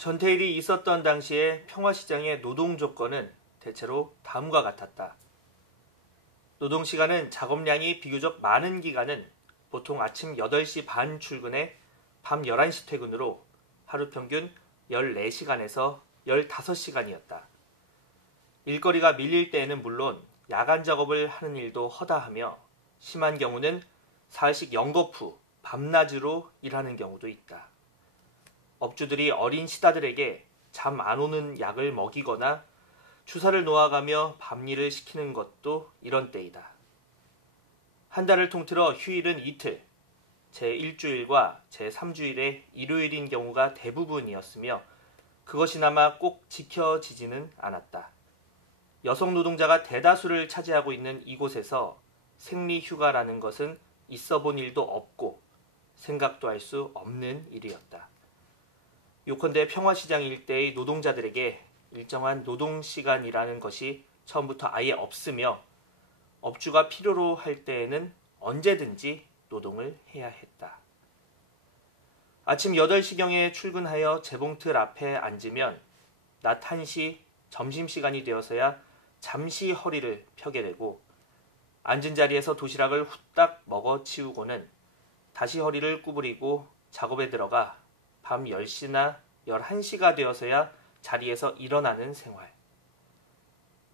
전태일이 있었던 당시에 평화시장의 노동 조건은 대체로 다음과 같았다. 노동시간은 작업량이 비교적 많은 기간은 보통 아침 8시 반 출근에 밤 11시 퇴근으로 하루 평균 14시간에서 15시간이었다. 일거리가 밀릴 때에는 물론 야간 작업을 하는 일도 허다하며 심한 경우는 사흘씩 연거푸 밤낮으로 일하는 경우도 있다. 업주들이 어린 시다들에게 잠 안 오는 약을 먹이거나 주사를 놓아가며 밤일을 시키는 것도 이런 때이다. 한 달을 통틀어 휴일은 이틀, 제1주일과 제3주일의 일요일인 경우가 대부분이었으며 그것이나마 꼭 지켜지지는 않았다. 여성 노동자가 대다수를 차지하고 있는 이곳에서 생리휴가라는 것은 있어 본 일도 없고 생각도 할 수 없는 일이었다. 요컨대 평화시장 일대의 노동자들에게 일정한 노동시간이라는 것이 처음부터 아예 없으며 업주가 필요로 할 때에는 언제든지 노동을 해야 했다. 아침 8시경에 출근하여 재봉틀 앞에 앉으면 낮 1시 점심시간이 되어서야 잠시 허리를 펴게 되고 앉은 자리에서 도시락을 후딱 먹어치우고는 다시 허리를 구부리고 작업에 들어가 밤 10시나 11시가 되어서야 자리에서 일어나는 생활.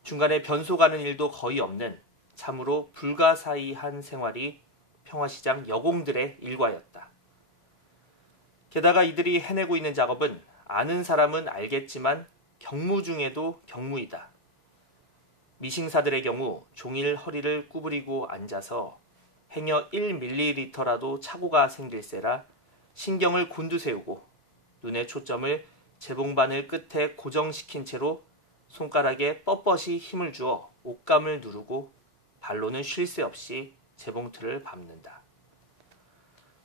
중간에 변소 가는 일도 거의 없는 참으로 불가사의한 생활이 평화시장 여공들의 일과였다. 게다가 이들이 해내고 있는 작업은 아는 사람은 알겠지만 경무 중에도 경무이다. 미싱사들의 경우 종일 허리를 구부리고 앉아서 행여 1ml라도 착오가 생길세라 신경을 곤두세우고 눈의 초점을 재봉바늘 끝에 고정시킨 채로 손가락에 뻣뻣이 힘을 주어 옷감을 누르고 발로는 쉴 새 없이 재봉틀을 밟는다.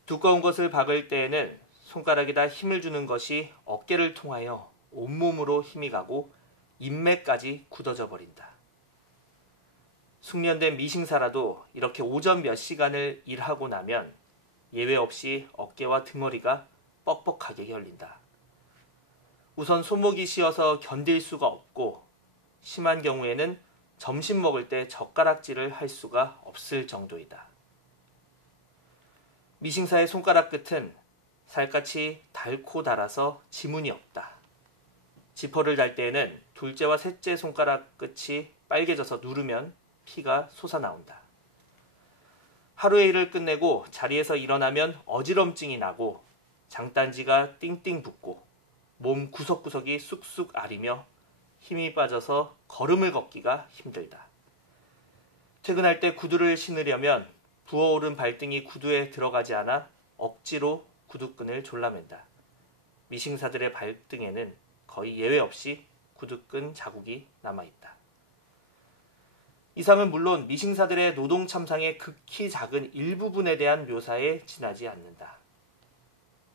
두꺼운 것을 박을 때에는 손가락에다 힘을 주는 것이 어깨를 통하여 온몸으로 힘이 가고 인맥까지 굳어져 버린다. 숙련된 미싱사라도 이렇게 오전 몇 시간을 일하고 나면 예외 없이 어깨와 등허리가 뻑뻑하게 결린다. 우선 손목이 시어서 견딜 수가 없고 심한 경우에는 점심 먹을 때 젓가락질을 할 수가 없을 정도이다. 미싱사의 손가락 끝은 살갗이 닳고 닳아서 지문이 없다. 지퍼를 달 때에는 둘째와 셋째 손가락 끝이 빨개져서 누르면 피가 솟아나온다. 하루의 일을 끝내고 자리에서 일어나면 어지럼증이 나고 장단지가 띵띵 붓고 몸 구석구석이 쑥쑥 아리며 힘이 빠져서 걸음을 걷기가 힘들다. 퇴근할 때 구두를 신으려면 부어오른 발등이 구두에 들어가지 않아 억지로 구두끈을 졸라맨다. 미싱사들의 발등에는 거의 예외 없이 구두끈 자국이 남아있다. 이상은 물론 미싱사들의 노동 참상의 극히 작은 일부분에 대한 묘사에 지나지 않는다.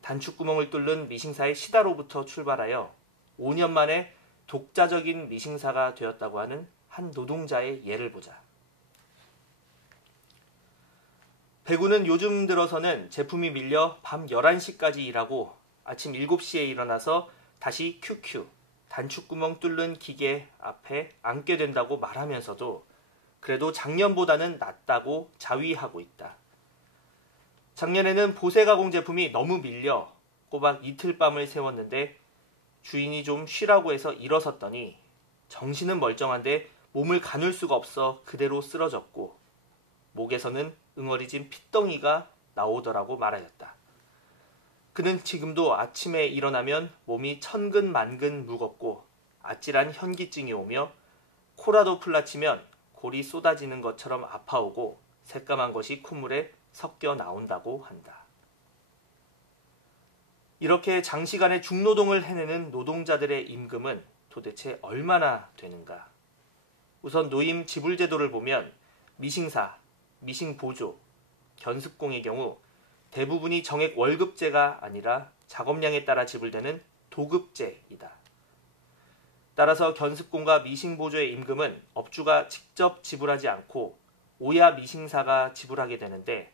단축구멍을 뚫는 미싱사의 시다로부터 출발하여 5년 만에 독자적인 미싱사가 되었다고 하는 한 노동자의 예를 보자. 배구는 요즘 들어서는 제품이 밀려 밤 11시까지 일하고 아침 7시에 일어나서 다시 큐큐, 단축구멍 뚫는 기계 앞에 앉게 된다고 말하면서도 그래도 작년보다는 낫다고 자위하고 있다. 작년에는 보세 가공 제품이 너무 밀려 꼬박 이틀 밤을 새웠는데 주인이 좀 쉬라고 해서 일어섰더니 정신은 멀쩡한데 몸을 가눌 수가 없어 그대로 쓰러졌고 목에서는 응어리진 핏덩이가 나오더라고 말하였다. 그는 지금도 아침에 일어나면 몸이 천근만근 무겁고 아찔한 현기증이 오며 코라도 풀라치면 골이 쏟아지는 것처럼 아파오고 새까만 것이 콧물에 섞여 나온다고 한다. 이렇게 장시간의 중노동을 해내는 노동자들의 임금은 도대체 얼마나 되는가? 우선 노임 지불제도를 보면 미싱사, 미싱보조, 견습공의 경우 대부분이 정액 월급제가 아니라 작업량에 따라 지불되는 도급제이다. 따라서 견습공과 미싱보조의 임금은 업주가 직접 지불하지 않고 오야 미싱사가 지불하게 되는데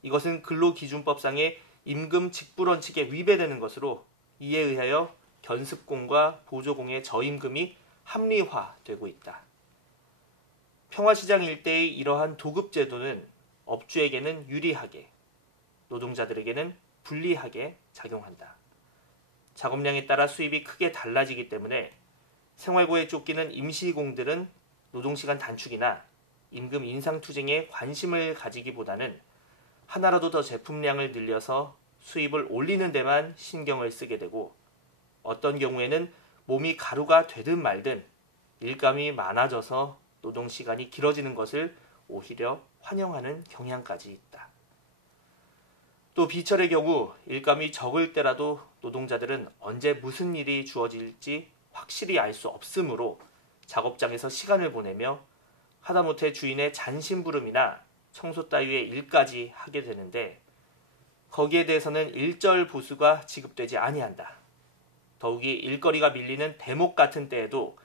이것은 근로기준법상의 임금 직불원칙에 위배되는 것으로 이에 의하여 견습공과 보조공의 저임금이 합리화되고 있다. 평화시장 일대의 이러한 도급제도는 업주에게는 유리하게, 노동자들에게는 불리하게 작용한다. 작업량에 따라 수입이 크게 달라지기 때문에 생활고에 쫓기는 임시공들은 노동시간 단축이나 임금 인상 투쟁에 관심을 가지기보다는 하나라도 더 제품량을 늘려서 수입을 올리는 데만 신경을 쓰게 되고, 어떤 경우에는 몸이 가루가 되든 말든 일감이 많아져서 노동시간이 길어지는 것을 오히려 환영하는 경향까지 있다. 또 비철의 경우 일감이 적을 때라도 노동자들은 언제 무슨 일이 주어질지 확실히 알 수 없으므로 작업장에서 시간을 보내며 하다못해 주인의 잔심부름이나 청소 따위의 일까지 하게 되는데, 거기에 대해서는 일절 보수가 지급되지 아니한다. 더욱이 일거리가 밀리는 대목 같은 때에도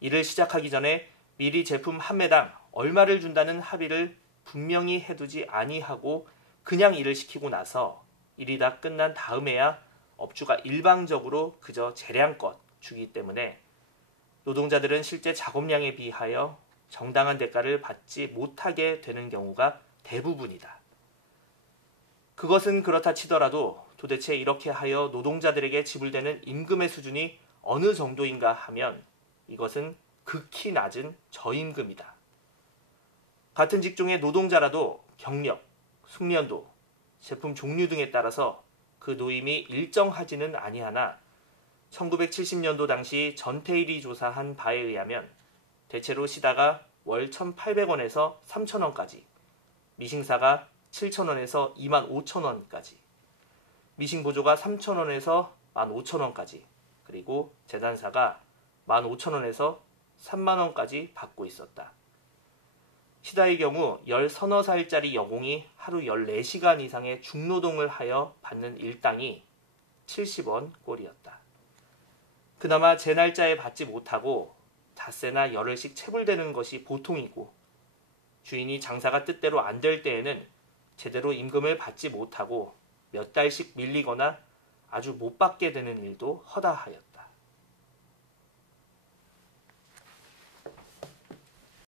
일을 시작하기 전에 미리 제품 한 매당 얼마를 준다는 합의를 분명히 해두지 아니하고 그냥 일을 시키고 나서 일이 다 끝난 다음에야 업주가 일방적으로 그저 재량껏 주기 때문에 노동자들은 실제 작업량에 비하여 정당한 대가를 받지 못하게 되는 경우가 대부분이다. 그것은 그렇다 치더라도 도대체 이렇게 하여 노동자들에게 지불되는 임금의 수준이 어느 정도인가 하면 이것은 극히 낮은 저임금이다. 같은 직종의 노동자라도 경력, 숙련도, 제품 종류 등에 따라서 그 노임이 일정하지는 아니하나 1970년도 당시 전태일이 조사한 바에 의하면 대체로 시다가 월 1,800원에서 3,000원까지, 미싱사가 7,000원에서 25,000원까지, 미싱보조가 3,000원에서 15,000원까지, 그리고 재단사가 15,000원에서 30,000원까지 받고 있었다. 시다의 경우 10서너 살짜리 여공이 하루 14시간 이상의 중노동을 하여 받는 일당이 70원 꼴이었다. 그나마 제 날짜에 받지 못하고 닷새나 열흘씩 체불되는 것이 보통이고, 주인이 장사가 뜻대로 안 될 때에는 제대로 임금을 받지 못하고 몇 달씩 밀리거나 아주 못 받게 되는 일도 허다하였다.